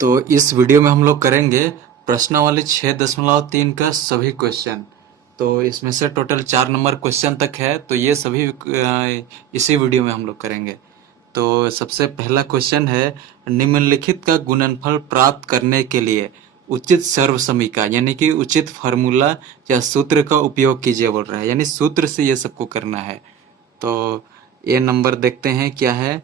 तो इस वीडियो में हम लोग करेंगे प्रश्नावली 6.3 का सभी क्वेश्चन। तो इसमें से टोटल 4 नंबर क्वेश्चन तक है, तो ये सभी इसी वीडियो में हम लोग करेंगे। तो सबसे पहला क्वेश्चन है, निम्नलिखित का गुणनफल प्राप्त करने के लिए उचित सर्वसमीका यानी कि उचित फार्मूला या सूत्र का उपयोग कीजिए बोल रहा है, यानी सूत्र से ये सबको करना है। तो ये नंबर देखते हैं क्या है,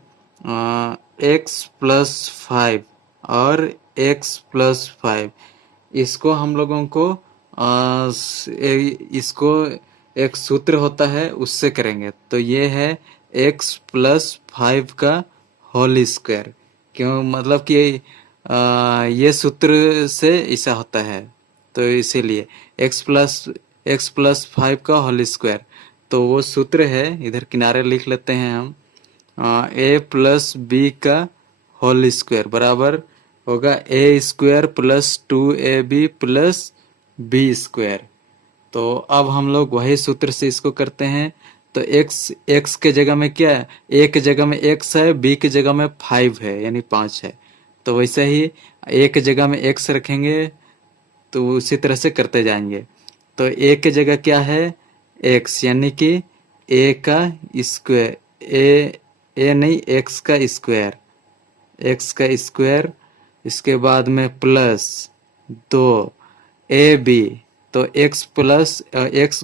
x+5 और x+5। इसको हम लोगों को इसको एक सूत्र होता है उससे करेंगे। तो ये है x+5 का होल स्क्वायर। क्यों, मतलब कि ये सूत्र से ऐसा होता है, तो इसीलिए x+5 का होल स्क्वायर। तो वो सूत्र है, इधर किनारे लिख लेते हैं हम। a+b का होल स्क्वायर बराबर होगा a² + 2ab + b²। तो अब हम लोग वही सूत्र से इसको करते हैं। तो x के जगह में क्या है, a के जगह में x है, b की जगह में 5 है यानी 5 है। तो वैसे ही a के जगह में x रखेंगे, तो उसी तरह से करते जाएंगे। तो a के जगह क्या है, x यानी कि a का स्क्वायर, a नहीं x का स्क्वायर, x का स्क्वायर। इसके बाद में प्लस 2ab। तो x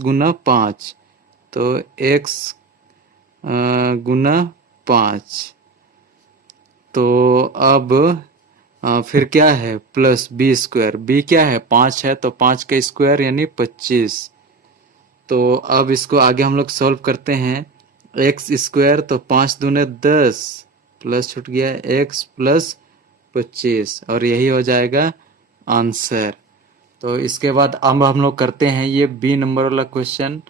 गुना 5, तो x गुना 5। तो अब फिर क्या है, प्लस b²। b क्या है, 5 है, तो 5 का स्क्वायर यानी 25। तो अब इसको आगे हम लोग सॉल्व करते हैं। x², तो 5 दूने 10, प्लस छूट गया x+25, और यही हो जाएगा आंसर। तो इसके बाद अब हम लोग करते हैं ये बी नंबर वाला क्वेश्चन।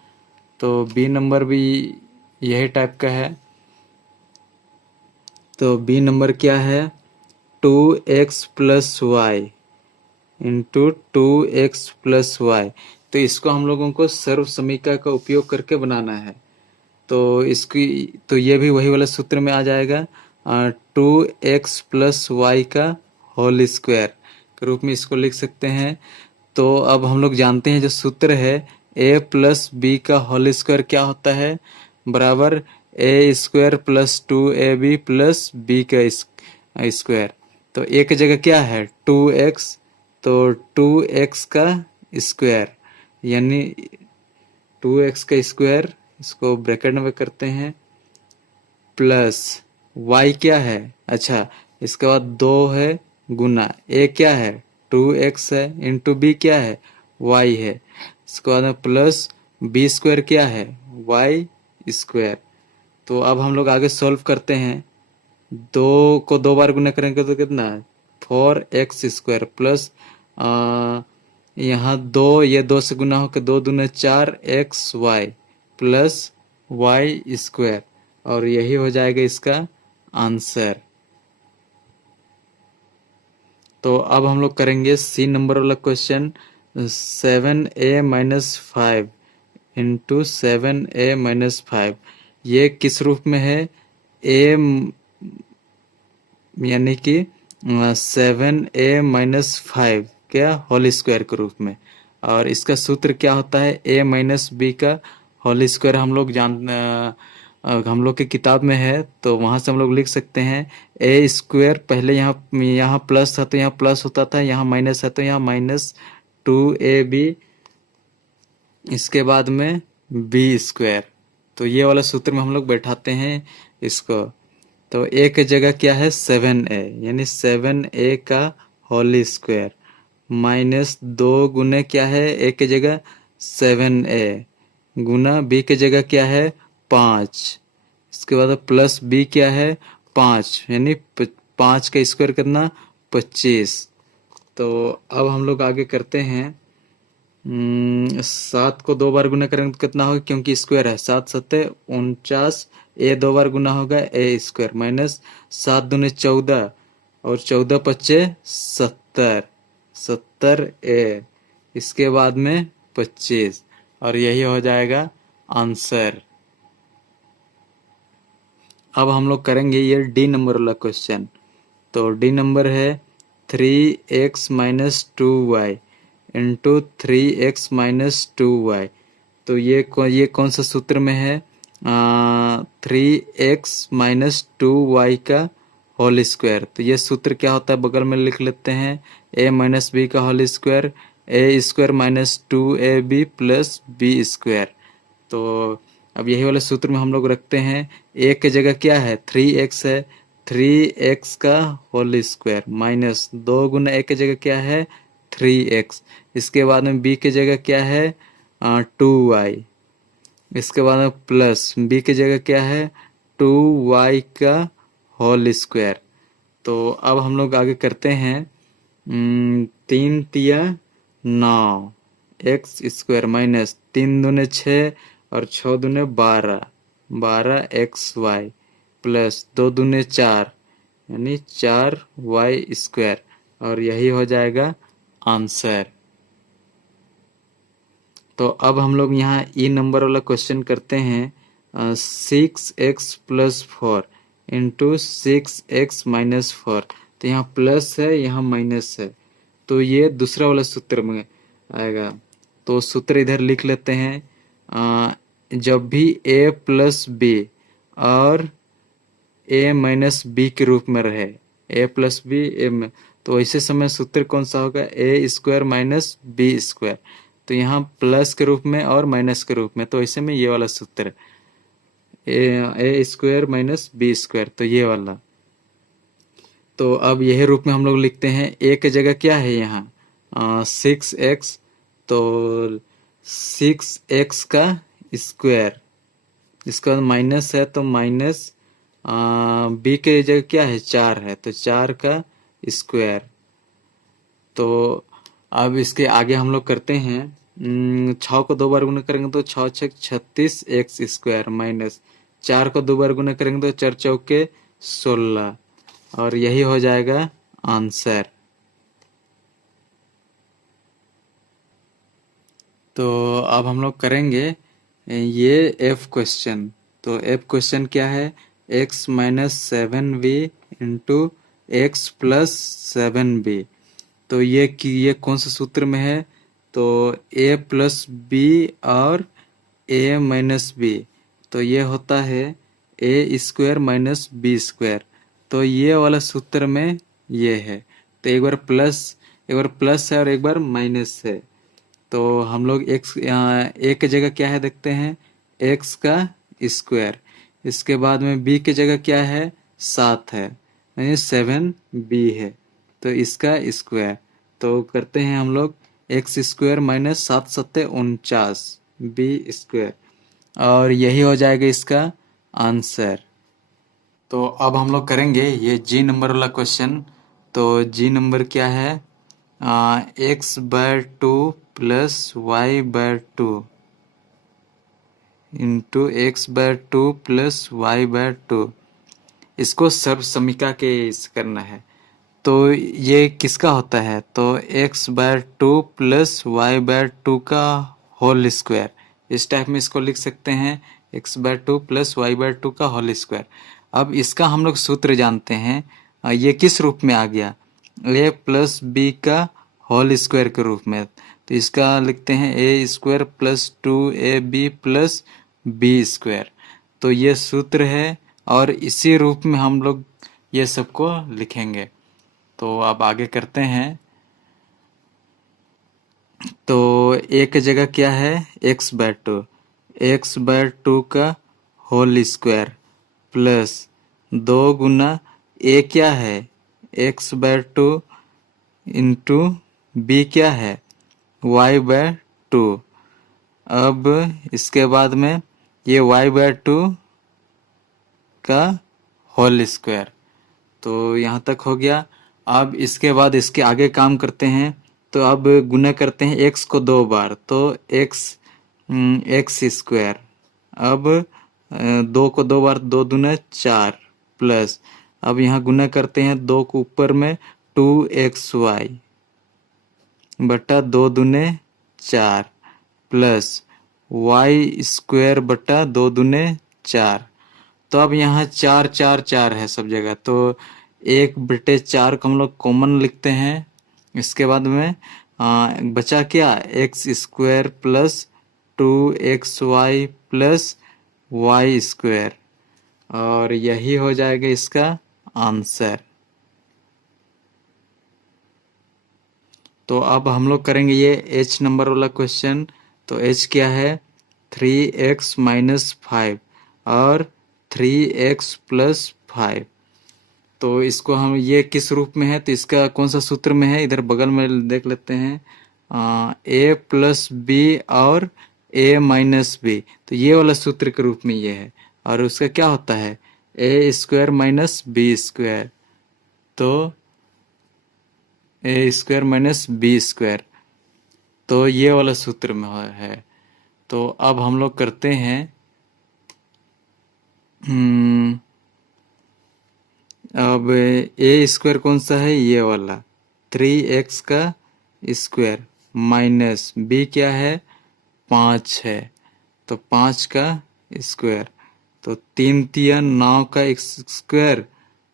तो बी नंबर भी यही टाइप का है। तो बी नंबर क्या है, 2x+y इंटू 2x+y। तो इसको हम लोगों को सर्व समीकरण का उपयोग करके बनाना है। तो इसकी, तो ये भी वही वाला सूत्र में आ जाएगा, 2x+y का होल स्क्वायर के रूप में इसको लिख सकते हैं। तो अब हम लोग जानते हैं जो सूत्र है, a+b का होल स्क्वायर क्या होता है, बराबर a² + 2ab + b का स्क्वायर। तो a की जगह क्या है, 2x, तो 2x का स्क्वायर यानी 2x का स्क्वायर, इसको ब्रैकेट में करते हैं, प्लस y क्या है, अच्छा इसके बाद 2 है, गुना a क्या है 2x है, इंटू b क्या है y है, इसके बाद में प्लस b² क्या है y²। तो अब हम लोग आगे सॉल्व करते हैं। 2 को 2 बार गुना करेंगे तो कितना है, 4x² प्लस यहाँ 2, ये 2 से गुना होकर 2 दूने 4xy प्लस y², और यही हो जाएगा इसका आंसर। तो अब हम लोग करेंगे सी नंबर वाला क्वेश्चन, 7a-5 इंटू 7a-5। ये किस रूप में है, a यानी कि 7a-5 क्या होल स्क्वायर के रूप में। और इसका सूत्र क्या होता है, a-b का होल स्क्वायर हम लोग की किताब में है, तो वहां से हम लोग लिख सकते हैं a²। पहले यहाँ प्लस था तो यहाँ प्लस होता था, यहाँ माइनस है तो यहाँ -2ab, इसके बाद में b²। तो ये वाला सूत्र में हम लोग बैठाते हैं इसको। तो a की जगह क्या है 7a, यानी 7a का होल स्क्वायर, -2 गुने क्या है a की जगह 7a, गुना b की जगह क्या है 5, इसके बाद प्लस b क्या है 5, यानी 5 का स्क्वायर कितना 25। तो अब हम लोग आगे करते हैं। 7 को 2 बार गुना करेंगे तो कितना होगा, क्योंकि स्क्वायर है, 7×7 = 49, a 2 बार गुना होगा a² माइनस 7 दूने 14, और 14×5 = 70a, इसके बाद में 25, और यही हो जाएगा आंसर। अब हम लोग करेंगे ये डी नंबर वाला क्वेश्चन। तो डी नंबर है 3x minus 2y into 3x minus 2y। तो ये कौन सा सूत्र में है? 3x माइनस 2y का होल स्क्वायर। तो ये सूत्र क्या होता है बगल में लिख लेते हैं, a माइनस बी का whole square, a square minus 2ab plus b square. तो अब यही वाले सूत्र में हम लोग रखते हैं, a की जगह क्या है? 3x है, 3x का होल स्क्वायर माइनस 2 गुना a की जगह क्या है? 3x। इसके बाद में b की जगह क्या है? 2y। इसके बाद में प्लस b की जगह क्या है? 2y का होल स्क्वायर। तो अब हम लोग आगे करते हैं, 3 तिया 9 एक्स स्क्वायर माइनस 3 दूने 6 और 6 दूने 12, 12 एक्स वाई प्लस 2 दूने 4 यानी 4 वाई स्क्वायर। और यही हो जाएगा आंसर। तो अब हम लोग यहाँ ई नंबर वाला क्वेश्चन करते हैं, 6x plus 4 into 6x minus 4। तो यहाँ प्लस है, यहाँ माइनस है, तो ये दूसरा वाला सूत्र में आएगा। तो सूत्र इधर लिख लेते हैं, जब भी a प्लस बी और a माइनस बी के रूप में रहे, a प्लस बी तो ऐसे समय सूत्र कौन सा होगा? a square minus b square. तो यहाँ प्लस के रूप में और माइनस के रूप में, तो ऐसे में ये वाला सूत्र a square minus b square, तो ये वाला। तो अब यही रूप में हम लोग लिखते हैं, ए की जगह क्या है यहाँ? 6x, तो 6x का स्क्वायर, इसका माइनस है तो माइनस बी के जगह क्या है? 4 है, तो 4 का स्क्वायर। तो अब इसके आगे हम लोग करते हैं, 6 को 2 बार गुना करेंगे तो 6 छक 36 एक्स स्क्वायर माइनस 4 को 2 बार गुना करेंगे तो 4 चौके 16, और यही हो जाएगा आंसर। तो अब हम लोग करेंगे ये एफ क्वेश्चन। तो एफ क्वेश्चन क्या है? x minus 7b into x plus 7b। तो ये कौन सा सूत्र में है? तो a प्लस बी और a माइनस बी, तो ये होता है a square minus b square. तो ये वाला सूत्र में ये है। तो एक बार प्लस है और एक बार माइनस है। तो हम लोग एक्स ए की जगह क्या है देखते हैं, एक्स का स्क्वायर। इसके बाद में बी की जगह क्या है? 7 है, यानी 7b है, तो इसका स्क्वायर। तो करते हैं हम लोग एक्स स्क्वायर माइनस 7 सत्ते 49 बी स्क्वायर, और यही हो जाएगा इसका आंसर। तो अब हम लोग करेंगे ये जी नंबर वाला क्वेश्चन। तो जी नंबर क्या है? X by 2 plus y by 2 into x by 2 plus y by 2। इसको सर्व समीकरण के करना है। तो ये किसका होता है? तो x by 2 plus y by 2 का होल स्क्वायर, इस टाइप में इसको लिख सकते हैं, x by 2 plus y by 2 का होल स्क्वायर। अब इसका हम लोग सूत्र जानते हैं, ये किस रूप में आ गया? ए प्लस बी का होल स्क्वायर के रूप में। तो इसका लिखते हैं a square plus 2ab plus b square. तो ये सूत्र है, और इसी रूप में हम लोग ये सबको लिखेंगे। तो अब आगे करते हैं। तो ए की जगह क्या है? एक्स बाय 2, एक्स बाय 2 का होल स्क्वायर प्लस 2 गुना ए क्या है? एक्स बाय 2 इंटू बी क्या है? Y by 2। अब इसके बाद में ये वाई बाय 2 का होल स्क्वायर। तो यहाँ तक हो गया। अब इसके बाद इसके आगे काम करते हैं। तो अब गुना करते हैं x को 2 बार, तो एक्स स्क्वायर। अब 2 को 2 बार, 2 दूना 4 प्लस, अब यहाँ गुना करते हैं 2 को ऊपर में 2xy बटा 2 दूने 4 प्लस y स्क्वायर बटा 2 दूने 4। तो अब यहाँ 4 4 4 है सब जगह, तो 1/4 को हम लोग कॉमन लिखते हैं। इसके बाद में बचा क्या, x square plus 2xy plus y square, और यही हो जाएगा इसका आंसर। तो अब हम लोग करेंगे ये h नंबर वाला क्वेश्चन। तो h क्या है, 3x-5 और 3x+5। तो इसको हम, ये किस रूप में है, तो इसका कौन सा सूत्र में है, इधर बगल में देख लेते हैं। a+b और a-b, तो ये वाला सूत्र के रूप में ये है। और उसका क्या होता है, a² - b²। तो a² - b², तो ये वाला सूत्र में है। तो अब हम लोग करते हैं, अब a² कौन सा है, ये वाला 3x² माइनस b क्या है, 5 है, तो 5 का स्क्वायर, तो 3×3 = 9 का स्क्वायर,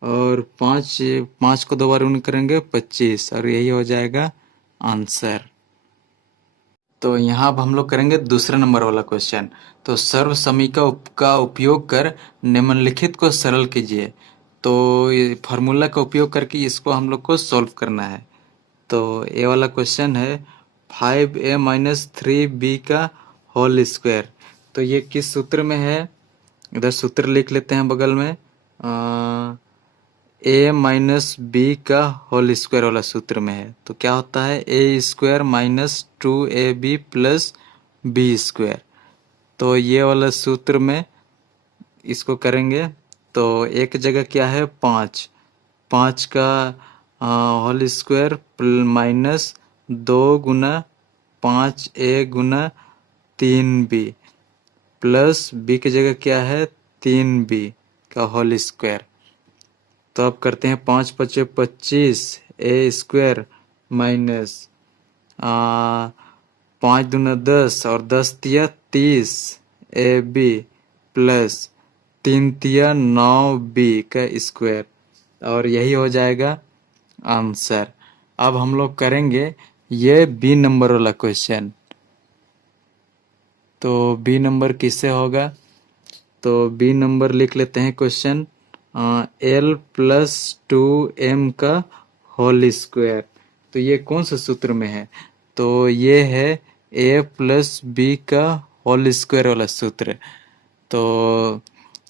और 5 को 2 बार गुणा करेंगे 25, और यही हो जाएगा आंसर। तो यहाँ अब हम लोग करेंगे दूसरा नंबर वाला क्वेश्चन। तो सर्व समीकरण का उपयोग कर निम्नलिखित को सरल कीजिए। तो ये फार्मूला का उपयोग करके इसको हम लोग को सॉल्व करना है। तो ये वाला क्वेश्चन है 5a-3b का होल स्क्वायर। तो ये किस सूत्र में है, इधर सूत्र लिख लेते हैं बगल में। a-b का होल स्क्वायर वाला सूत्र में है। तो क्या होता है, a² - 2ab प्लस b²। तो ये वाला सूत्र में इसको करेंगे। तो एक जगह क्या है, 5 का whole square minus 2×5a× 3b plus b की जगह क्या है, 3b का होल स्क्वायर। तो अब करते हैं 5×5 = 25 a² माइनस 5×2 = 10 और 10×3 = 30 ab प्लस 3×3 = 9b का स्क्वायर, और यही हो जाएगा आंसर। अब हम लोग करेंगे ये बी नंबर वाला क्वेश्चन। तो बी नंबर किससे होगा, तो बी नंबर लिख लेते हैं क्वेश्चन, l+2m का होल स्क्वायर। तो ये कौन सा सूत्र में है, तो ये है a+b का होल स्क्वायर वाला सूत्र। तो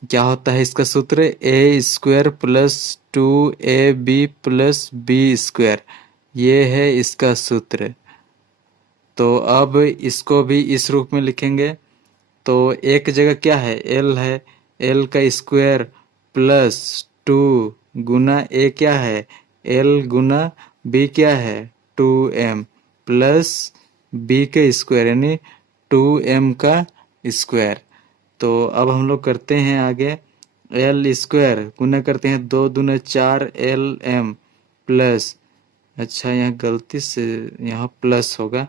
क्या होता है इसका सूत्र, a² + 2ab + b², ये है इसका सूत्र। तो अब इसको भी इस रूप में लिखेंगे। तो एक जगह क्या है, l है, l का स्क्वायर प्लस 2 गुना a क्या है, l गुना b क्या है, 2m प्लस b का स्क्वायर यानी 2m का स्क्वायर। तो अब हम लोग करते हैं आगे, l² गुना करते हैं 2×4 lm प्लस, अच्छा यहाँ गलती से यहाँ प्लस होगा,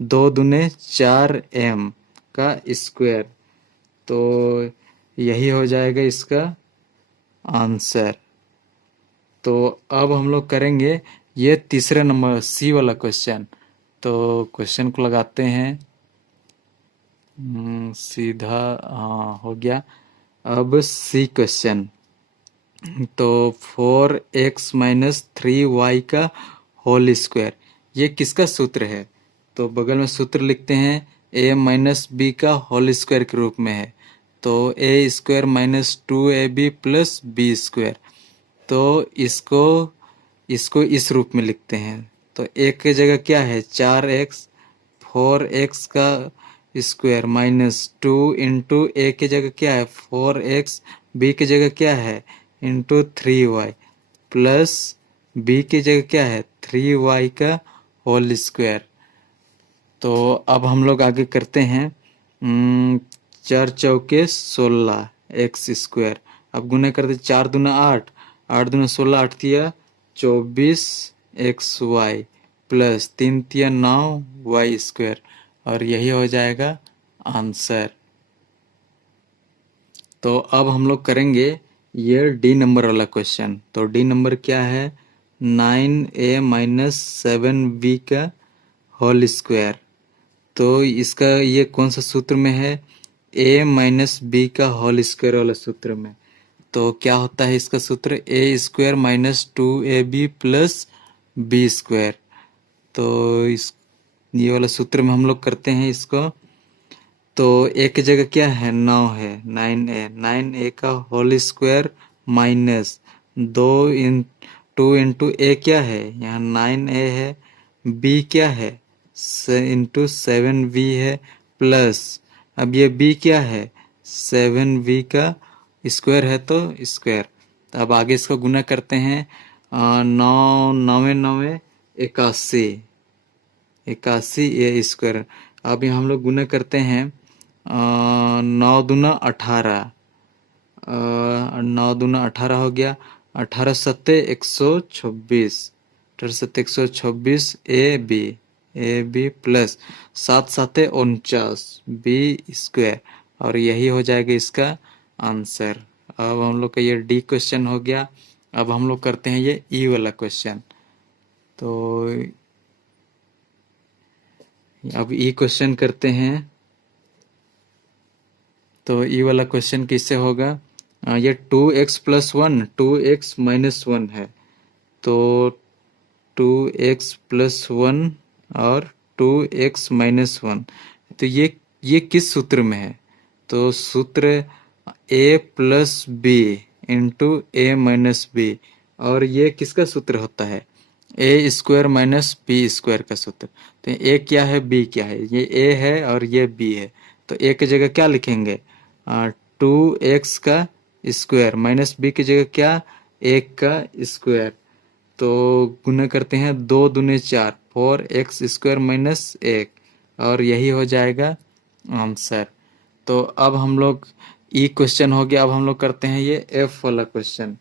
2×4m का स्क्वायर। तो यही हो जाएगा इसका आंसर। तो अब हम लोग करेंगे ये तीसरे नंबर सी वाला क्वेश्चन। तो क्वेश्चन को लगाते हैं, सीधा हाँ हो गया। अब सी क्वेश्चन, तो 4x - 3y का होल स्क्वायर, ये किसका सूत्र है, तो बगल में सूत्र लिखते हैं, a - b का होल स्क्वायर के रूप में है। तो a² - 2ab प्लस b²। तो इसको इस रूप में लिखते हैं। तो एक की जगह क्या है, 4x, 4x का स्क्वायर माइनस 2 इंटू a की जगह क्या है, 4x, b की जगह क्या है, इंटू 3y प्लस b की जगह क्या है, 3y का होल स्क्वायर। तो अब हम लोग आगे करते हैं, 4×4 = 16 x²। अब गुना करते 4×2 = 8, 8×2 = 16, 8×3 = 24 xy प्लस 3×3 = 9 y², और यही हो जाएगा आंसर। तो अब हम लोग करेंगे ये डी नंबर वाला क्वेश्चन। तो डी नंबर क्या है, 9a माइनस 7b का होल स्क्वायर। तो इसका ये कौन सा सूत्र में है, a माइनस बी का होल स्क्वायर वाला सूत्र में। तो क्या होता है इसका सूत्र, a square minus 2ab plus b square. तो इस ये वाला सूत्र में हम लोग करते हैं इसको। तो ए की जगह क्या है, 9 है, 9a का होल स्क्वायर माइनस 2 ए क्या है, यहाँ 9a है, बी क्या है, इंटू 7b है, प्लस अब ये b क्या है, 7b का स्क्वायर है तो स्क्वायर। तो अब आगे इसको गुना करते हैं, 9 81, 81 ए स्क्वायर। अब यहाँ हम लोग गुना करते हैं, 9 दूना 18, 9 दूना 18 हो गया, 18 सत्ते 126, 18 सत्ते 126 a b plus 7 7 49 b square. और यही हो जाएगा इसका आंसर। अब हम लोग का ये डी क्वेश्चन हो गया। अब हम लोग करते हैं ये ई वाला क्वेश्चन। तो अब ई क्वेश्चन करते हैं। तो ई वाला क्वेश्चन किससे होगा, ये 2x प्लस 1 2x माइनस 1 है। तो 2x प्लस 1 और 2x माइनस 1, तो ये किस सूत्र में है, तो सूत्र a plus b into a minus b. और ये किसका सूत्र होता है, a square minus b square का सूत्र। तो ए क्या है, बी क्या है, ये ए है और ये बी है। तो ए की जगह क्या लिखेंगे, 2x का स्क्वायर माइनस बी की जगह क्या, 1 का स्क्वायर। तो गुना करते हैं, 2 दूने 4, 4x स्क्वायर माइनस 1, और यही हो जाएगा आंसर। तो अब हम लोग ई क्वेश्चन हो गया। अब हम लोग करते हैं ये एफ वाला क्वेश्चन।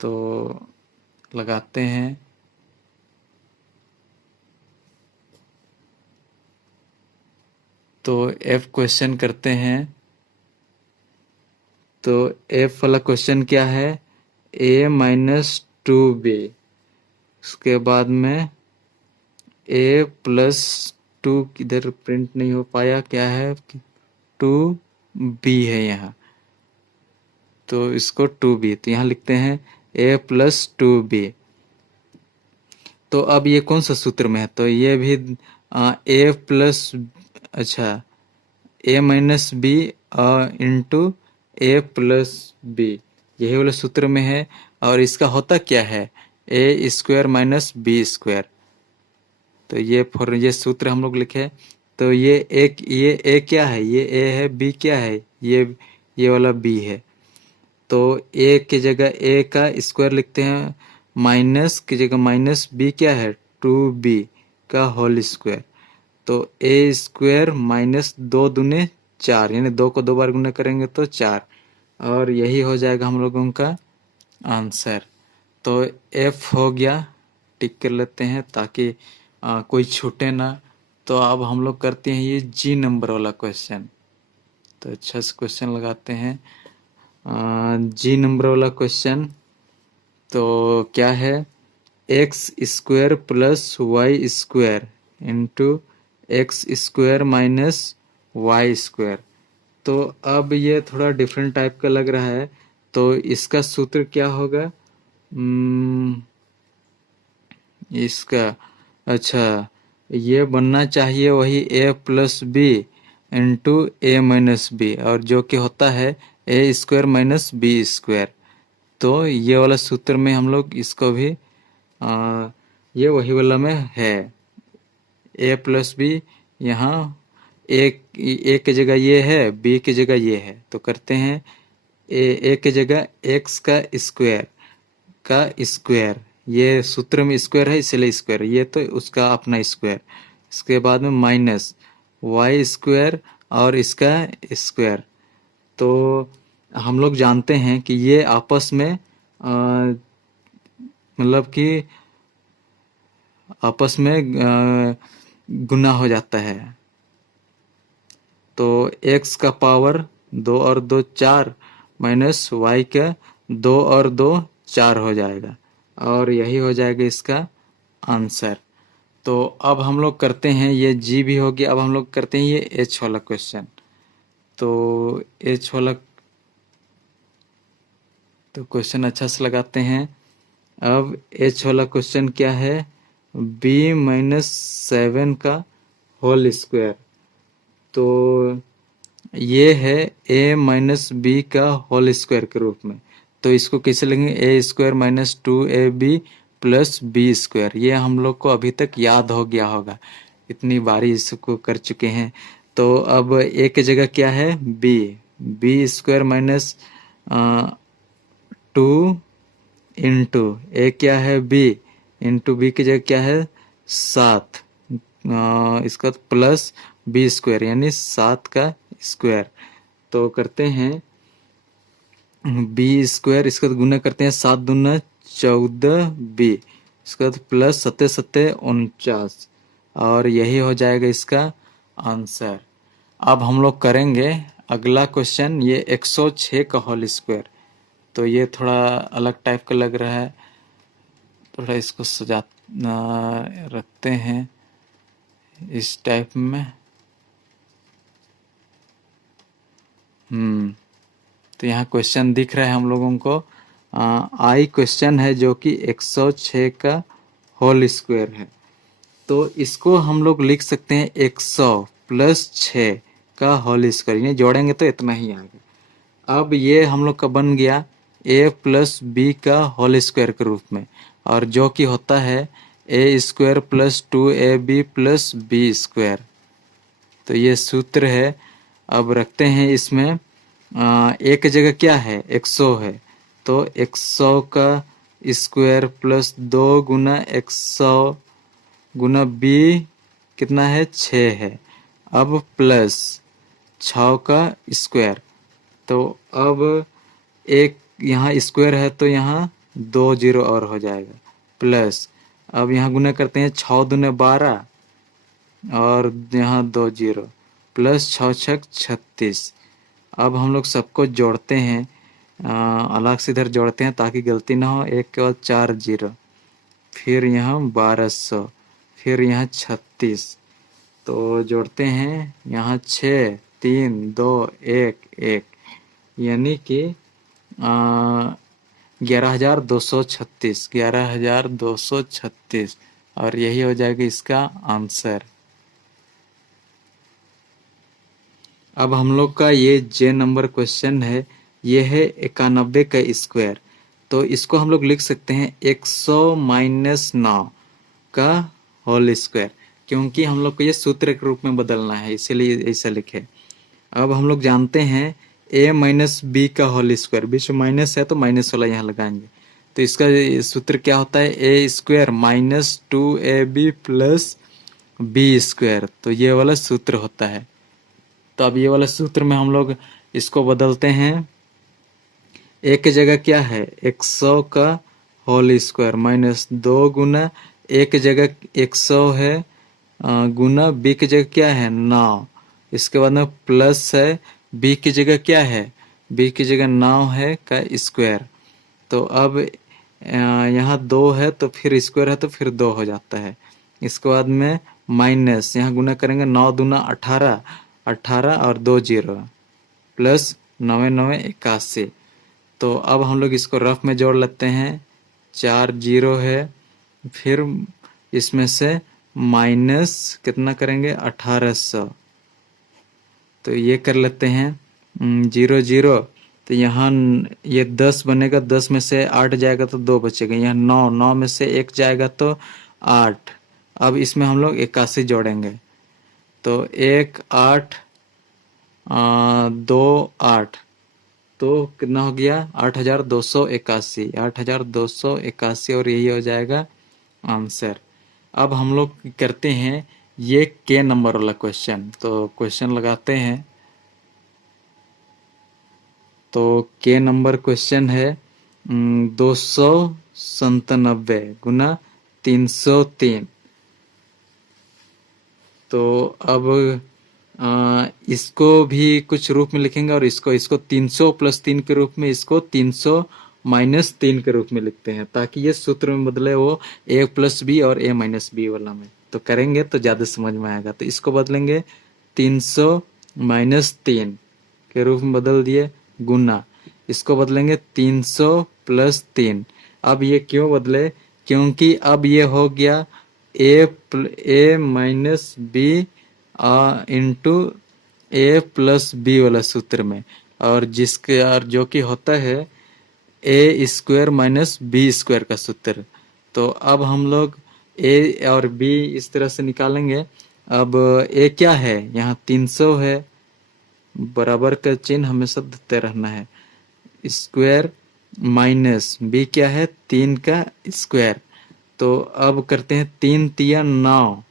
तो लगाते हैं, तो एफ क्वेश्चन करते हैं। तो एफ वाला क्वेश्चन क्या है, a माइनस 2b, उसके बाद में a प्लस 2, किधर प्रिंट नहीं हो पाया, क्या है, 2b है यहाँ, तो इसको 2b, तो यहाँ लिखते हैं a प्लस 2b। तो अब ये कौन सा सूत्र में है, तो ये भी a प्लस, अच्छा, a minus b into a plus b, यही वाला सूत्र में है। और इसका होता क्या है, a square minus b square. तो ये सूत्र हम लोग लिखे। तो ये ए क्या है, ये ए है, बी क्या है, ये वाला बी है। तो ए की जगह ए का स्क्वायर लिखते हैं, माइनस की जगह माइनस बी क्या है, 2b का होल स्क्वायर। तो ए स्क्वायर माइनस 2 दूने 4, यानी 2 को 2 बार गुना करेंगे तो 4, और यही हो जाएगा हम लोगों का आंसर। तो एफ हो गया, टिक कर लेते हैं ताकि कोई छूटे ना। तो अब हम लोग करते हैं ये जी नंबर वाला क्वेश्चन। तो अच्छा से क्वेश्चन लगाते हैं, जी नंबर वाला क्वेश्चन। तो क्या है, x square plus y square into x square minus y square. तो अब ये थोड़ा डिफरेंट टाइप का लग रहा है। तो इसका सूत्र क्या होगा, इसका, अच्छा, ये बनना चाहिए वही a plus b into a minus b, और जो कि होता है a square minus b square. तो ये वाला सूत्र में हम लोग इसको भी ये वही वाला में है, ए प्लस बी, यहाँ ए की जगह ये है, बी की जगह ये है। तो करते हैं, ए की जगह एक्स का स्क्वायर, ये सूत्र में स्क्वायर है इसलिए स्क्वायर, ये तो उसका अपना स्क्वायर। इसके बाद में माइनस वाई स्क्वायर और इसका स्क्वायर। तो हम लोग जानते हैं कि ये आपस में मतलब कि आपस में गुना हो जाता है। तो x का पावर 2 और 2 4 माइनस वाई का 2 और 2 4 हो जाएगा और यही हो जाएगा इसका आंसर। तो अब हम लोग करते हैं, ये जी भी हो गया, अब हम लोग करते हैं ये एच वाला क्वेश्चन। तो एच वाला तो क्वेश्चन अच्छा से लगाते हैं। अब एच वाला क्वेश्चन क्या है, b-7 का होल स्क्वायर। तो ये है a-b का होल स्क्वायर के रूप में। तो इसको कैसे लिखेंगे, a square minus 2ab plus b square. ये हम लोग को अभी तक याद हो गया होगा, इतनी बारी इसको कर चुके हैं। तो अब ए की जगह क्या है, बी स्क्वायर माइनस 2 इंटू ए क्या है बी, इंटू बी की जगह क्या है 7, इसका प्लस बी स्क्वायर यानी 7 का स्क्वायर। तो करते हैं बी स्क्वायर, इसका तो गुना करते हैं 7 दूना 14 बी, इसका तो प्लस 7 7 49 और यही हो जाएगा इसका आंसर। अब हम लोग करेंगे अगला क्वेश्चन, ये 106 का होल स्क्वायर। तो ये थोड़ा अलग टाइप का लग रहा है, थोड़ा इसको सजा रखते हैं इस टाइप में। तो यहाँ क्वेश्चन दिख रहा है हम लोगों को, आई क्वेश्चन है जो कि 106 का होल स्क्वायर है। तो इसको हम लोग लिख सकते हैं 100 प्लस 6 का होल स्क्वायर, ये जोड़ेंगे तो इतना ही आएगा। अब ये हम लोग का बन गया a प्लस बी का होल स्क्वायर के रूप में, और जो कि होता है a square plus 2ab plus b square. तो ये सूत्र है। अब रखते हैं इसमें एक जगह क्या है 100 है, तो 100 का स्क्वायर प्लस 2 गुना 100 गुना बी कितना है 6 है, अब प्लस 6 का स्क्वायर। तो अब एक यहाँ स्क्वायर है तो यहाँ 2 जीरो और हो जाएगा, प्लस अब यहाँ गुना करते हैं 6 दूने 12 और यहाँ 2 जीरो, प्लस 6 छक 36। अब हम लोग सबको जोड़ते हैं, अलग से इधर जोड़ते हैं ताकि गलती ना हो। एक के बाद 4 जीरो, फिर यहाँ 1200, फिर यहाँ 36। तो जोड़ते हैं यहाँ 6 3 2 1 1, यानी कि 11,236, 11,236 और यही हो जाएगा इसका आंसर। अब हम लोग का ये जे नंबर क्वेश्चन है, ये है 91 का स्क्वायर। तो इसको हम लोग लिख सकते हैं 100 माइनस 9 का होल स्क्वायर, क्योंकि हम लोग को ये सूत्र के रूप में बदलना है, इसीलिए ऐसा लिखे। अब हम लोग जानते हैं a माइनस बी का होल स्क्वायर, बीच में माइनस है तो माइनस वाला यहाँ लगाएंगे। तो इसका सूत्र क्या होता है, a square minus 2ab plus b square. तो ये वाला सूत्र होता है। तो अब ये वाला सूत्र में हम लोग इसको बदलते हैं। ए की जगह क्या है 100 का होल स्क्वायर माइनस 2 गुना ए की जगह 100 है, गुना बी की जगह क्या है 9, इसके बाद में प्लस है बी की जगह क्या है, बी की जगह 9 है का स्क्वायर। तो अब यहाँ 2 है तो फिर स्क्वायर है तो फिर 2 हो जाता है। इसके बाद में माइनस यहाँ गुना करेंगे 9 दूना 18, 18 और 2 जीरो, प्लस 9 9 81। तो अब हम लोग इसको रफ में जोड़ लेते हैं, 4 जीरो है, फिर इसमें से माइनस कितना करेंगे 1800। तो ये कर लेते हैं 0 0। तो यहाँ ये 10 बनेगा, 10 में से 8 जाएगा तो 2 बचेगा, यहाँ 9, 9 में से 1 जाएगा तो 8। अब इसमें हम लोग 81 जोड़ेंगे, तो 1 8 2 8, तो कितना हो गया 8,281, 8,281 और यही हो जाएगा आंसर। अब हम लोग करते हैं ये के नंबर वाला क्वेश्चन। तो क्वेश्चन लगाते हैं। तो के नंबर क्वेश्चन है 297 गुना 303। तो अब इसको भी कुछ रूप में लिखेंगे और इसको 300 प्लस 3 के रूप में, इसको 300 -3 के रूप में लिखते हैं, ताकि ये सूत्र में बदले वो a प्लस बी और a माइनस बी वाला में। तो करेंगे तो ज़्यादा समझ में आएगा। तो इसको बदलेंगे 300 -3 के रूप में बदल दिए, गुना इसको बदलेंगे 300 + 3। अब ये क्यों बदले? क्योंकि अब ये हो गया a minus b into a plus b वाला सूत्र में, और जिसके और जो कि होता है a square minus b square का सूत्र। तो अब हम लोग a और b इस तरह से निकालेंगे। अब a क्या है? यहाँ 300 है, बराबर का चिन्ह हमेशा देते रहना है, स्क्वायर माइनस बी क्या है? 3 का स्क्वायर। तो अब करते हैं 3 तिया 9,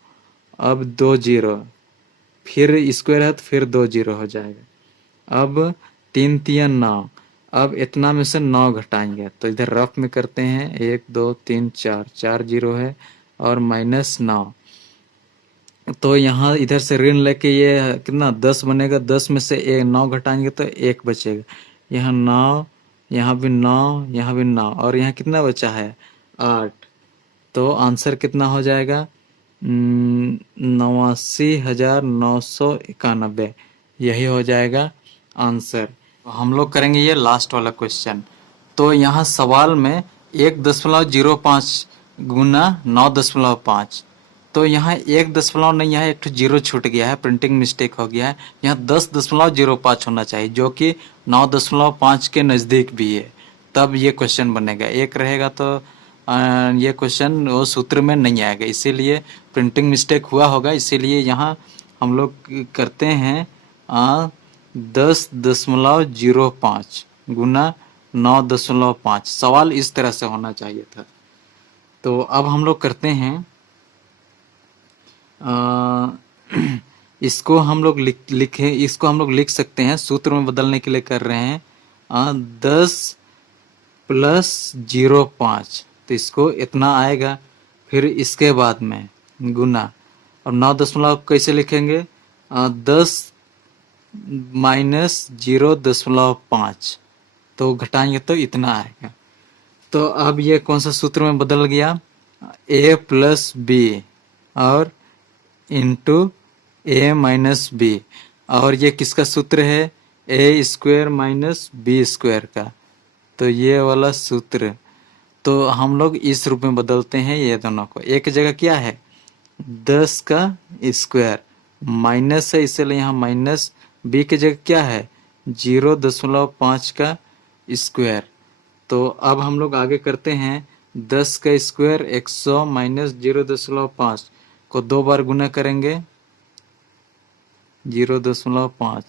अब 2 जीरो, फिर स्क्वायर है तो फिर 2 जीरो हो जाएगा। अब 3 तिया 9, अब इतना में से 9 घटाएंगे, तो इधर रफ में करते हैं 1 2 3 4, 4 जीरो है और -9। तो यहाँ इधर से ऋण लेके ये कितना 10 बनेगा, 10 में से 9 घटाएंगे तो 1 बचेगा। यहाँ 9, यहाँ भी 9, यहाँ भी 9, और यहाँ कितना बचा है? 8। तो आंसर कितना हो जाएगा? 89,991, यही हो जाएगा आंसर। हम लोग करेंगे ये लास्ट वाला क्वेश्चन। तो यहाँ सवाल में 1.05 गुना 9.5, तो यहाँ 1 नहीं, यहाँ एक जीरो छूट गया है, प्रिंटिंग मिस्टेक हो गया है। यहाँ 10.05 होना चाहिए, जो कि 9.5 के नज़दीक भी है, तब ये क्वेश्चन बनेगा। एक रहेगा तो ये क्वेश्चन वो सूत्र में नहीं आएगा, इसीलिए प्रिंटिंग मिस्टेक हुआ होगा। इसीलिए यहाँ हम लोग करते हैं 10.05 गुना 9.5। सवाल इस तरह से होना चाहिए था। तो अब हम लोग करते हैं इसको हम लोग इसको हम लोग लिख सकते हैं, सूत्र में बदलने के लिए कर रहे हैं 10 + 0.5, तो इसको इतना आएगा। फिर इसके बाद में गुना, और 9 दशमलव कैसे लिखेंगे? 10 - 0.5, तो घटाएंगे तो इतना आएगा। तो अब ये कौन सा सूत्र में बदल गया? a प्लस बी और इंटू a माइनस बी, और ये किसका सूत्र है? a square minus b square का। तो ये वाला सूत्र, तो हम लोग इस रूप में बदलते हैं ये दोनों को। एक जगह क्या है? 10 का स्क्वायर, माइनस है इसलिए यहाँ माइनस, बी की जगह क्या है? 0.5 का स्क्वायर। तो अब हम लोग आगे करते हैं 10 का स्क्वायर 100 - 0.5 को 2 बार गुना करेंगे, 0.5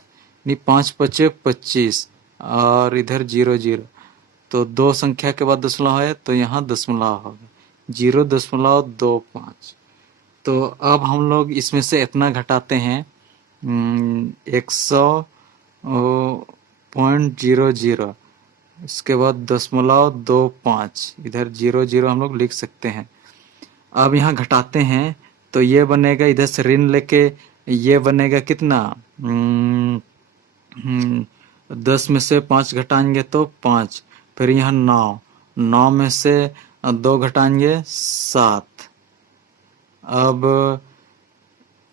नहीं, 5 × 5 = 25, और इधर 0 0, तो 2 संख्या के बाद दशमलव है तो यहाँ दशमलव होगा 0.25। तो अब हम लोग इसमें से इतना घटाते हैं 100.00, इसके बाद 0.25, इधर 0 0 हम लोग लिख सकते हैं। अब यहाँ घटाते हैं तो ये बनेगा, इधर से ऋण लेके ये बनेगा कितना? 10 में से 5 घटाएंगे तो 5, फिर यहाँ 9, 9 में से 2 घटाएंगे 7। अब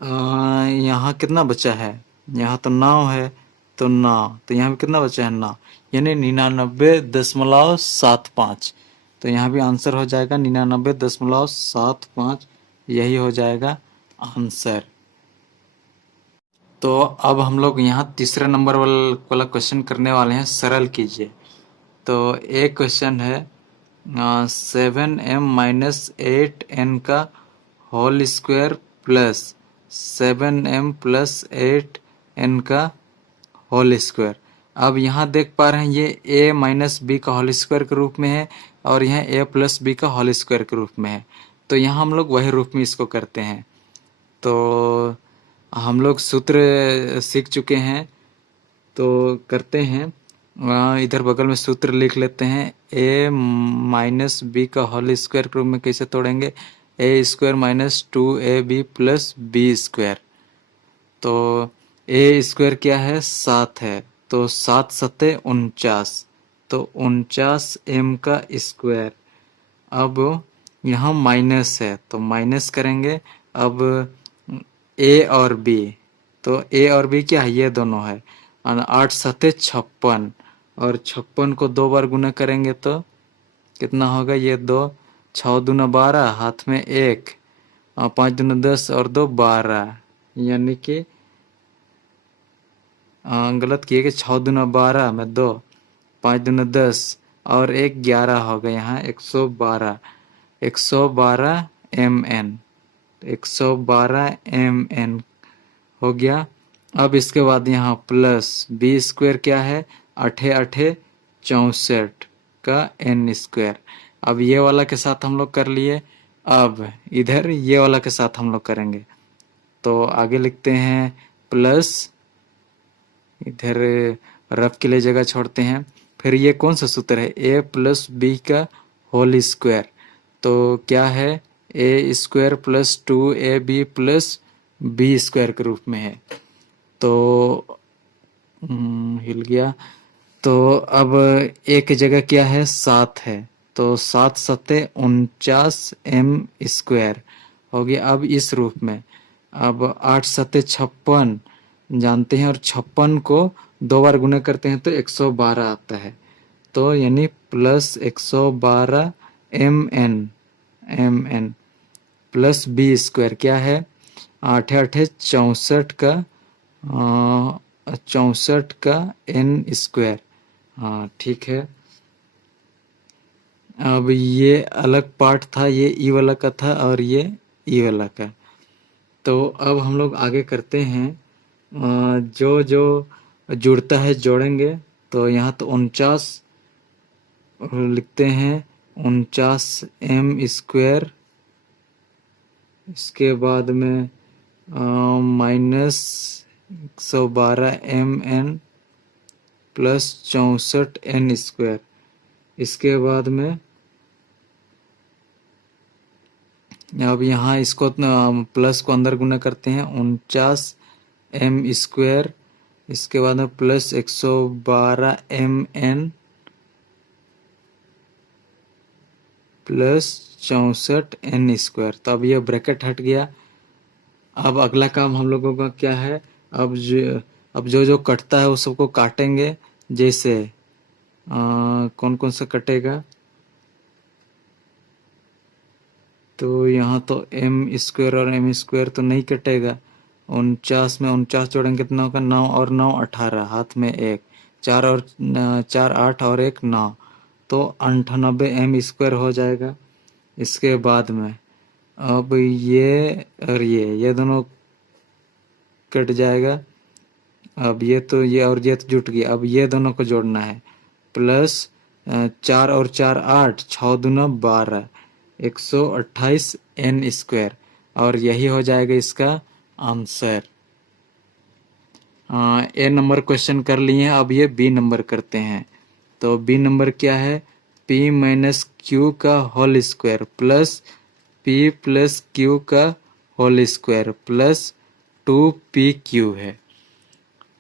यहाँ कितना बचा है? यहाँ तो 9 है, तो 9, तो यहाँ भी कितना बचा है? 9, यानी 99.75। तो यहाँ भी आंसर हो जाएगा 99.75, यही हो जाएगा आंसर। तो अब हम लोग यहाँ तीसरे नंबर वाला क्वेश्चन करने वाले हैं, सरल कीजिए। तो एक क्वेश्चन है 7m - 8n का whole square plus 7m + 8n का होल स्क्वायर। अब यहाँ देख पा रहे हैं ये a - b का होल स्क्वायर के रूप में है, और यहाँ a + b का होल स्क्वायर के रूप में है। तो यहाँ हम लोग वही रूप में इसको करते हैं। तो हम लोग सूत्र सीख चुके हैं, तो करते हैं इधर बगल में सूत्र लिख लेते हैं। a - b का होल स्क्वायर के रूप में कैसे तोड़ेंगे? a square - 2ab + b square. तो a स्क्वायर क्या है? 7 है, तो 7 × 7 = 49, तो 49m का स्क्वायर। अब यहाँ माइनस है तो माइनस करेंगे। अब ए और बी, तो ए और बी क्या है, ये दोनों है। 8 सत्ते 56, और 56 को 2 बार गुना करेंगे तो कितना होगा, ये 2, 6 दूना 12, हाथ में 1, 5 दूना 10 और 2 12, यानी कि गलत किए कि 6 दूना 12 में 2, 5 दूना 10 और 1 11 होगा। यहाँ 112, 112 mn, 112 mn हो गया। अब इसके बाद यहाँ प्लस बी स्क्वायर क्या है, 8 8 64 का n स्क्वायर। अब ये वाला के साथ हम लोग कर लिए, अब इधर ये वाला के साथ हम लोग करेंगे। तो आगे लिखते हैं प्लस, इधर रफ के लिए जगह छोड़ते हैं। फिर ये कौन सा सूत्र है, a प्लस बी का होल स्क्वायर। तो क्या है, a square plus 2ab plus b square के रूप में है। तो हिल गया। तो अब एक जगह क्या है, 7 है, तो 7 सत्ते 49m स्क्वायर हो गया। अब इस रूप में, अब 8 सत्ते 56 जानते हैं, और 56 को 2 बार गुना करते हैं तो 112 आता है। तो यानी plus 112 mn plus b square क्या है, 8 8 64 का 64 का n स्क्वायर। हाँ ठीक है। अब ये अलग पार्ट था, ये ई वाला का था और ये ई वाला का। तो अब हम लोग आगे करते हैं, जो जो जुड़ता है जोड़ेंगे। तो यहाँ तो 49 लिखते हैं, 49m स्क्वायर, इसके बाद में minus 112mn plus 64n square. इसके बाद में अब यहाँ इसको प्लस को अंदर गुना करते हैं, 49m स्क्वायर, इसके बाद में plus 112mn plus 64n square. तो अब ये ब्रैकेट हट गया। अब अगला काम हम लोगों का क्या है, अब जो जो कटता है वो सबको काटेंगे। जैसे कौन कौन सा कटेगा, तो यहाँ तो m स्क्वायर और m स्क्वायर तो नहीं कटेगा। 49 में 49 जोड़ेंगे कितना होगा, 9 और 9 18, हाथ में 1, 4 और 4 8 और 1 9, तो 98m स्क्वायर हो जाएगा। इसके बाद में अब ये और ये दोनों कट जाएगा। अब ये तो ये और ये तो जुट गया। अब ये दोनों को जोड़ना है, प्लस 4 और 4 8, 6 दूना 12, 128n स्क्वायर, और यही हो जाएगा इसका आंसर। ए नंबर क्वेश्चन कर लिए हैं, अब ये बी नंबर करते हैं। तो बी नंबर क्या है, p माइनस क्यू का whole square plus p plus q का होल स्क्वायर प्लस 2pq है।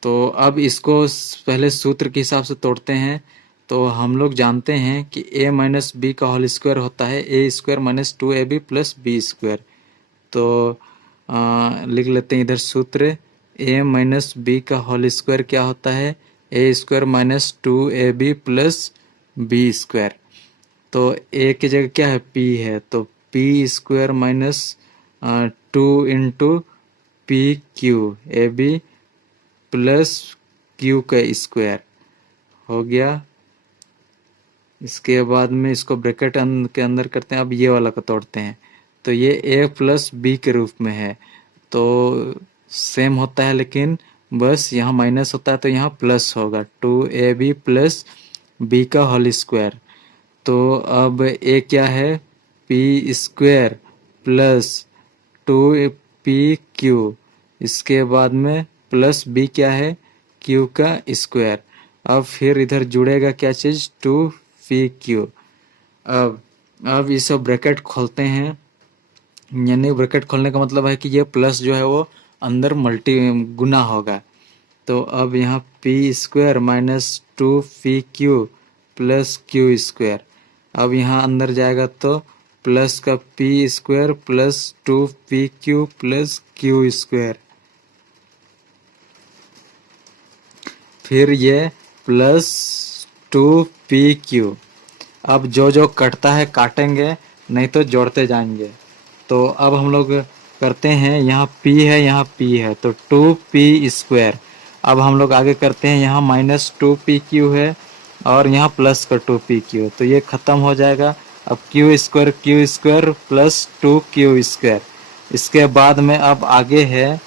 तो अब इसको पहले सूत्र के हिसाब से तोड़ते हैं। तो हम लोग जानते हैं कि a माइनस बी का होल स्क्वायर होता है a square minus 2ab plus b square. तो लिख लेते हैं इधर सूत्र, a माइनस बी का होल स्क्वायर क्या होता है, a square minus 2ab plus b square. तो a की जगह क्या है, p है, तो p square minus 2 into p q a b plus q का स्क्वायर हो गया। इसके बाद में इसको ब्रैकेट के अंदर करते हैं। अब ये वाला को तोड़ते हैं, तो ये a प्लस बी के रूप में है, तो सेम होता है, लेकिन बस यहाँ माइनस होता है तो यहाँ प्लस होगा, 2ab प्लस बी का होल स्क्वायर। तो अब a क्या है, p स्क्वायर प्लस 2pq, इसके बाद में प्लस b क्या है, q का स्क्वायर। अब फिर इधर जुड़ेगा क्या चीज, 2pq। अब ये सब ब्रैकेट खोलते हैं, यानी ब्रैकेट खोलने का मतलब है कि ये प्लस जो है वो अंदर गुना होगा। तो अब यहाँ p square minus 2pq plus Q square. अब यहाँ अंदर जाएगा तो प्लस का P square plus 2pq plus Q square, फिर ये प्लस 2pq। अब जो जो कटता है काटेंगे, नहीं तो जोड़ते जाएंगे। तो अब हम लोग करते हैं, यहाँ p है यहाँ p है तो 2p स्क्वायर। अब हम लोग आगे करते हैं, यहाँ -2pq है और यहाँ प्लस का 2pq, तो ये खत्म हो जाएगा। अब Q square plus 2q square. इसके बाद में अब आगे है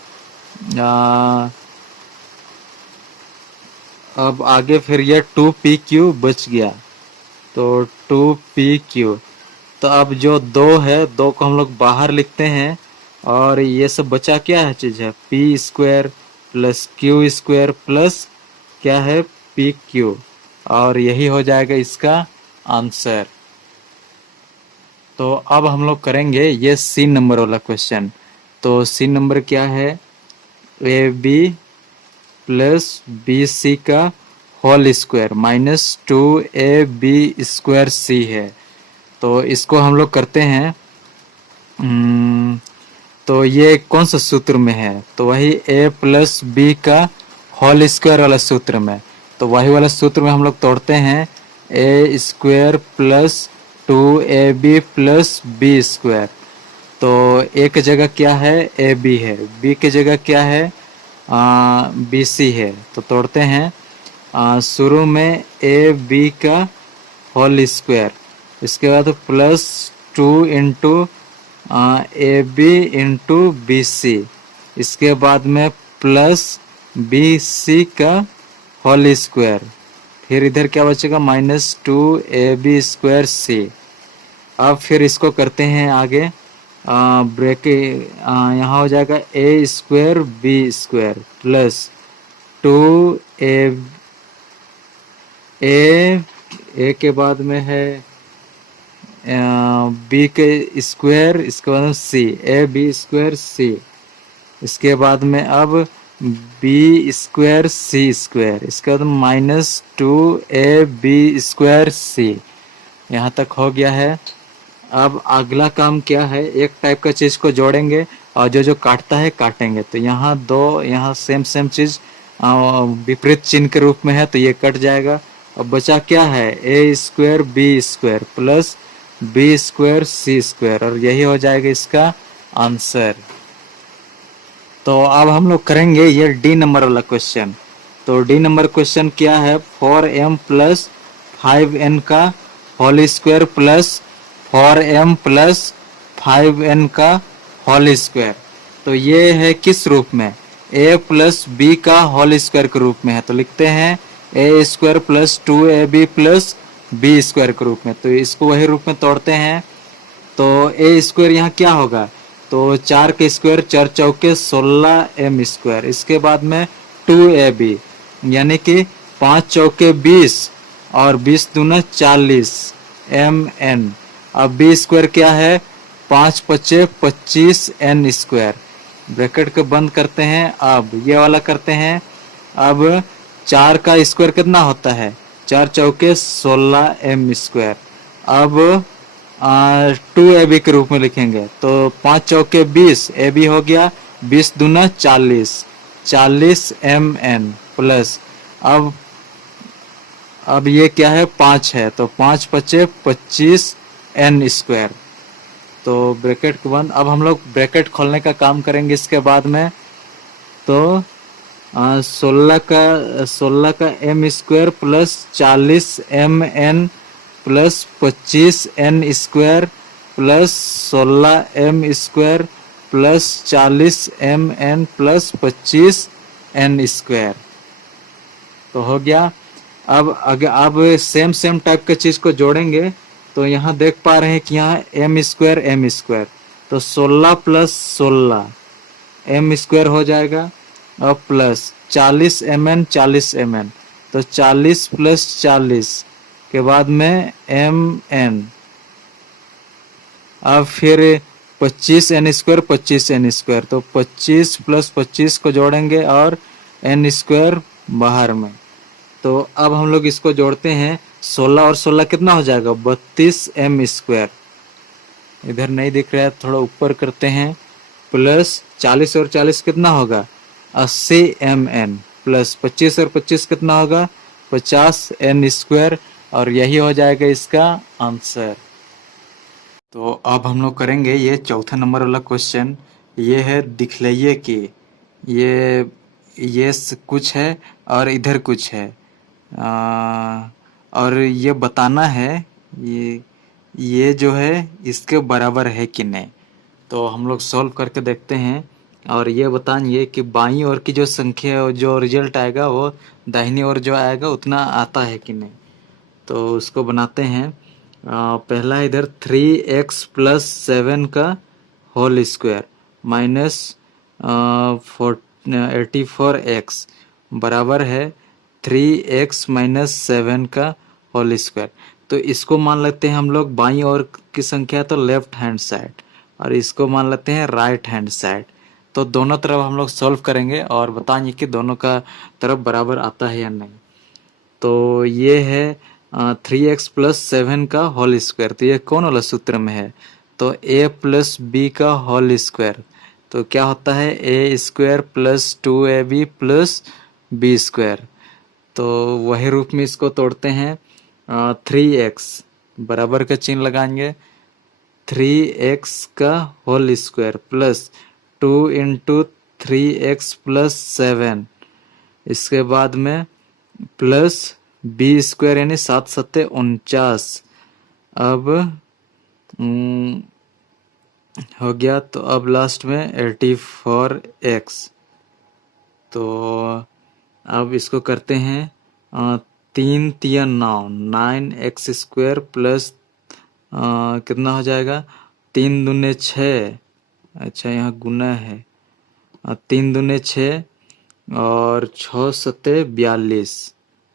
अब आगे फिर ये 2pq बच गया, तो 2pq। तो अब जो दो है, दो को हम लोग बाहर लिखते हैं और ये सब बचा क्या है चीज है, P square plus Q square plus क्या है pq, और यही हो जाएगा इसका आंसर। तो अब हम लोग करेंगे ये सी नंबर वाला क्वेश्चन। तो सी नंबर क्या है, a b plus b c का होल स्क्वायर -2ab स्क्वायर सी है। तो इसको हम लोग करते हैं, तो ये कौन सा सूत्र में है, तो वही a प्लस बी का होल स्क्वायर वाला सूत्र में। तो वही वाला सूत्र में हम लोग तोड़ते हैं, a square plus 2ab plus b square. तो a की जगह क्या है, ए बी है, b की जगह क्या है, बी सी है। तो तोड़ते हैं, शुरू में ए बी का होल स्क्वायर, इसके बाद plus 2 into a b into b c, इसके बाद में प्लस बी सी का होल स्क्वायर, फिर इधर क्या बचेगा -2ab स्क्वायर सी। अब फिर इसको करते हैं आगे, ब्रैकेट यहाँ हो जाएगा a square b square plus 2a, a के बाद में है बी के स्क्वायर, इसके बाद में सी, ए बी स्क्वायर सी, इसके बाद में अब बी स्क्वायर सी स्क्वायर, इसके बाद -2ab स्क्वायर सी। यहाँ तक हो गया है। अब अगला काम क्या है, एक टाइप का चीज को जोड़ेंगे और जो जो काटता है काटेंगे। तो यहाँ दो, यहाँ सेम चीज विपरीत चिन्ह के रूप में है, तो ये कट जाएगा। अब बचा क्या है, a square b square plus b square c square, और यही हो जाएगा इसका आंसर। तो अब हम लोग करेंगे ये डी नंबर वाला क्वेश्चन। तो डी नंबर क्वेश्चन क्या है, 4m प्लस 5n का whole square plus 4m plus 5n का होल स्क्वायर। तो ये है किस रूप में, a प्लस बी का होल स्क्वायर के रूप में है। तो लिखते हैं a square plus 2ab plus b square के रूप में। तो इसको वही रूप में तोड़ते हैं। तो a स्क्वायर यहाँ क्या होगा, तो 4 के स्क्वायर 4 चौके 16m स्क्वायर, इसके बाद में 2ab यानी कि 5 चौके 20 और 20 दूना 40 mn। अब बी स्क्वायर क्या है, 5 पचे 25 n स्क्वायर, ब्रैकेट को बंद करते हैं। अब ये वाला करते हैं, अब 4 का स्क्वायर कितना होता है, 4 चौके 16m स्क्वायर। अब 2ab के रूप में लिखेंगे, तो 5 चौके 20, ab हो गया 20 दूना 40 mn प्लस अब ये क्या है, 5 है, तो 5 पचे 25 n स्क्वायर। तो ब्रैकेट को बंद। अब हम लोग ब्रैकेट खोलने का काम करेंगे इसके बाद में। तो 16 का m square plus 40 mn plus 25 n square plus 16 m square plus 40 mn plus 25 n square. तो हो गया। अब सेम टाइप के चीज को जोड़ेंगे। तो यहाँ देख पा रहे हैं कि यहाँ m स्क्वायर, तो 16 प्लस 16 m स्क्वायर हो जाएगा, और प्लस 40 mn, तो 40 प्लस 40 के बाद में mn। अब फिर 25 n स्क्वायर, तो 25 प्लस 25 को जोड़ेंगे और n स्क्वायर बाहर में। तो अब हम लोग इसको जोड़ते हैं, 16 और 16 कितना हो जाएगा, 32m²। इधर नहीं दिख रहा है, थोड़ा ऊपर करते हैं। प्लस 40 और 40 कितना होगा, 80mn। प्लस 25 और 25 कितना होगा, 50n²। और यही हो जाएगा इसका आंसर। तो अब हम लोग करेंगे ये चौथा नंबर वाला क्वेश्चन। ये है दिखलाइए कि ये कुछ है और इधर कुछ है, और ये बताना है ये जो है इसके बराबर है कि नहीं। तो हम लोग सॉल्व करके देखते हैं और ये बताएंगे कि बाईं ओर की जो संख्या, जो रिजल्ट आएगा वो दाहिनी ओर जो आएगा उतना आता है कि नहीं। तो उसको बनाते हैं। पहला इधर 3x+7 का होल स्क्वायर माइनस 84x बराबर है 3x-7 का होल स्क्वायर। तो इसको मान लेते हैं हम लोग बाईं ओर की संख्या, तो लेफ्ट हैंड साइड, और इसको मान लेते हैं राइट हैंड साइड। तो दोनों तरफ हम लोग सॉल्व करेंगे और बताएंगे कि दोनों का तरफ बराबर आता है या नहीं। तो ये है 3x+7 का होल स्क्वायर। तो ये कौन वाला सूत्र में है, तो a+b का होल स्क्वायर। तो क्या होता है, a² + 2ab + b²। तो वही रूप में इसको तोड़ते हैं। 3x बराबर का चिन्ह लगाएंगे, 3x का होल स्क्वायर प्लस 2 × 3x+7, इसके बाद में प्लस b² यानी 7×7 = 49। अब हो गया। तो अब लास्ट में 84x। तो अब इसको करते हैं 3 × 3 = 9, 9x² प्लस कितना हो जाएगा, 3 दूने 6। अच्छा यहाँ गुना है, 3 दूने 6 और 6 × 7 =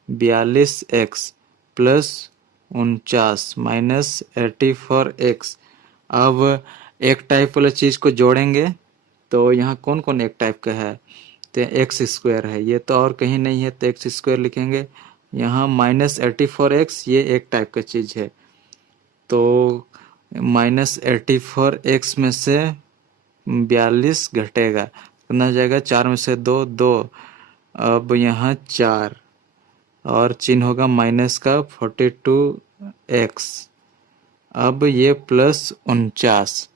42x प्लस 49 माइनस 84x। अब एक टाइप वाला चीज को जोड़ेंगे। तो यहाँ कौन कौन एक टाइप का है, तो x² है, ये तो और कहीं नहीं है, तो x² लिखेंगे। यहाँ -84x ये एक टाइप का चीज है। तो -84x में से 42 घटेगा, कितना हो जाएगा, 4 में से 2 2। अब यहाँ 4 और चिन्ह होगा माइनस का 42x। अब ये प्लस 49।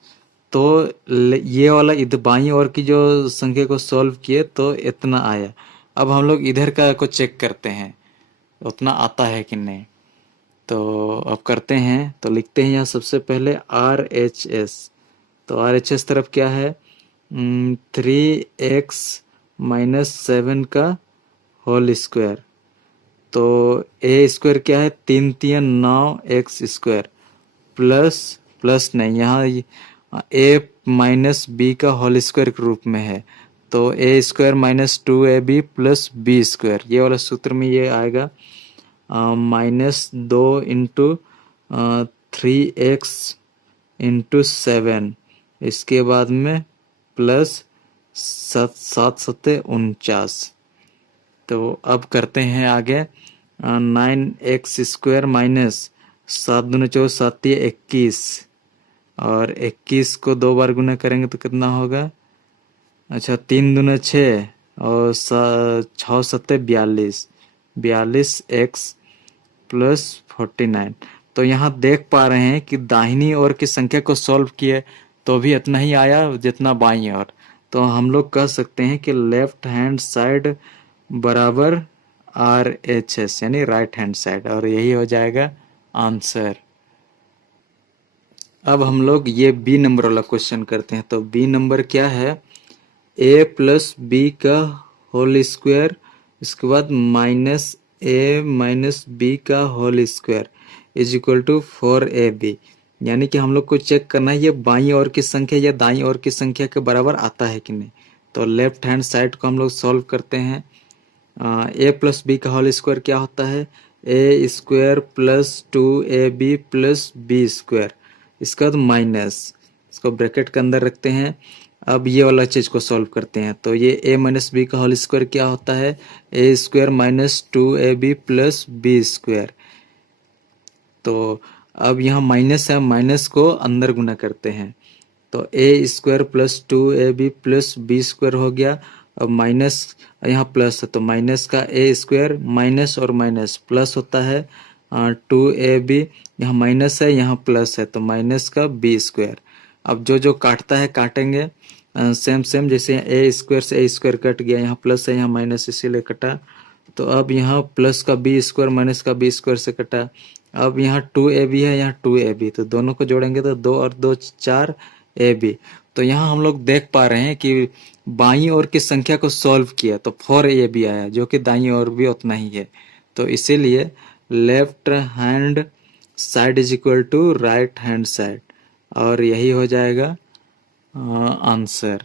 तो ये वाला इधर बाईं ओर की जो संख्या को सॉल्व किए तो इतना आया। अब हम लोग इधर का को चेक करते हैं उतना आता है कि नहीं। तो अब करते हैं, तो लिखते हैं यहाँ सबसे पहले RHS। तो RHS तरफ क्या है, 3x-7 का होल स्क्वायर। तो a² क्या है, 3 × 3 = 9x² प्लस नहीं, यहाँ a-b का होल स्क्वायर के रूप में है। तो a² - 2ab + b², ये वाला सूत्र में ये आएगा -2 × 3x × 7, इसके बाद में प्लस 7×7 = 49। तो अब करते हैं आगे, 9x² माइनस 7 दूने 24 7 × 21, और 21 को 2 बार गुना करेंगे तो कितना होगा, अच्छा 3 दूने 6 और 6 × 7 = 42x प्लस 49। तो यहाँ देख पा रहे हैं कि दाहिनी ओर की संख्या को सॉल्व किए तो भी इतना ही आया जितना बाईं ओर। तो हम लोग कह सकते हैं कि लेफ्ट हैंड साइड बराबर RHS यानी राइट हैंड साइड, और यही हो जाएगा आंसर। अब हम लोग ये बी नंबर वाला क्वेश्चन करते हैं। तो बी नंबर क्या है, a+b का होल स्क्वायर, इसके बाद -a-b का होल स्क्वायर = 4ab। यानी कि हम लोग को चेक करना है ये बाईं ओर की संख्या या दाईं ओर की संख्या के बराबर आता है कि नहीं। तो लेफ्ट हैंड साइड को हम लोग सॉल्व करते हैं। a+b का होल स्क्वायर क्या होता है, a² + 2ab + b², इसका तो माइनस, इसको ब्रैकेट के अंदर रखते हैं। अब ये वाला चीज को सॉल्व करते हैं। तो ये a - b का होल स्क्वायर क्या होता है, a² - 2ab + b², तो अब यहाँ माइनस है, माइनस को अंदर गुना करते हैं, तो a square plus 2ab plus b square हो गया। अब माइनस यहाँ प्लस है तो माइनस का ए स्क्वायर, माइनस और माइनस प्लस होता है 2ab, यहाँ माइनस है यहाँ प्लस है तो माइनस का बी स्क्वायर। अब जो जो काटता है काटेंगे सेम सेम, जैसे ए स्क्वायर से ए स्क्वायर कट गया, यहाँ प्लस है यहाँ माइनस इसीलिए कटा। तो अब यहाँ प्लस का बी स्क्वायर माइनस का बी स्क्वायर से कटा। अब यहाँ 2ab है यहाँ 2ab, तो दोनों को जोड़ेंगे तो 2 और 2 4ab। तो यहाँ हम लोग देख पा रहे हैं कि बाईं ओर की संख्या को सॉल्व किया तो 4ab आया, जो कि दाईं ओर भी उतना ही है। तो इसीलिए left hand side is equal to right hand side, और यही हो जाएगा आंसर।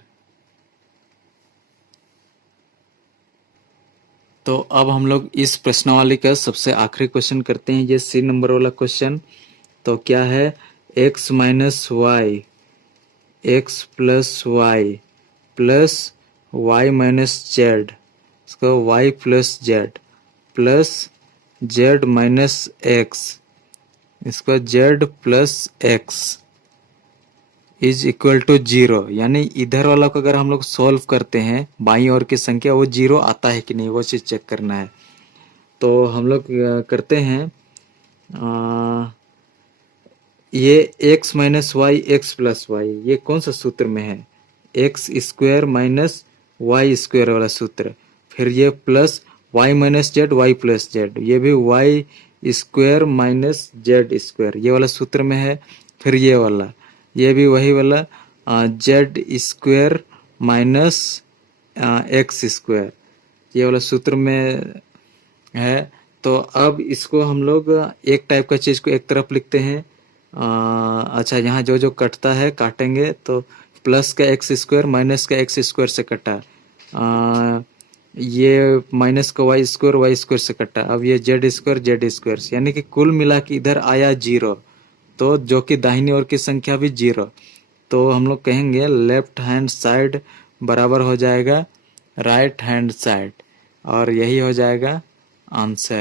तो अब हम लोग इस प्रश्नावली का सबसे आखिरी क्वेश्चन करते हैं, ये सी नंबर वाला क्वेश्चन। तो क्या है, x minus y, x plus y plus y minus z, इसको y plus z plus z minus x, इसको z plus x is equal to 0। यानी इधर वाला को अगर हम लोग सॉल्व करते हैं बाईं ओर की संख्या, वो 0 आता है कि नहीं, वो चीज़ चेक करना है। तो हम लोग करते हैं, ये x minus y x plus y, ये कौन सा सूत्र में है, x square minus y square वाला सूत्र। फिर ये plus y minus z y plus z, ये भी y square minus z square, ये वाला सूत्र में है। फिर ये वाला, ये भी वही वाला Z square minus x square, ये वाला सूत्र में है। तो अब इसको हम लोग एक टाइप का चीज़ को एक तरफ लिखते हैं। अच्छा, यहाँ जो जो कटता है काटेंगे, तो प्लस का एक्स स्क्वायर माइनस का एक्स स्क्वायर से कटा, ये माइनस का वाई स्क्वायर से कटा। अब ये जेड स्क्वायर, यानी कि कुल मिला के इधर आया 0, तो जो कि दाहिनी ओर की संख्या भी 0। तो हम लोग कहेंगे लेफ्ट हैंड साइड बराबर हो जाएगा राइट हैंड साइड, और यही हो जाएगा आंसर।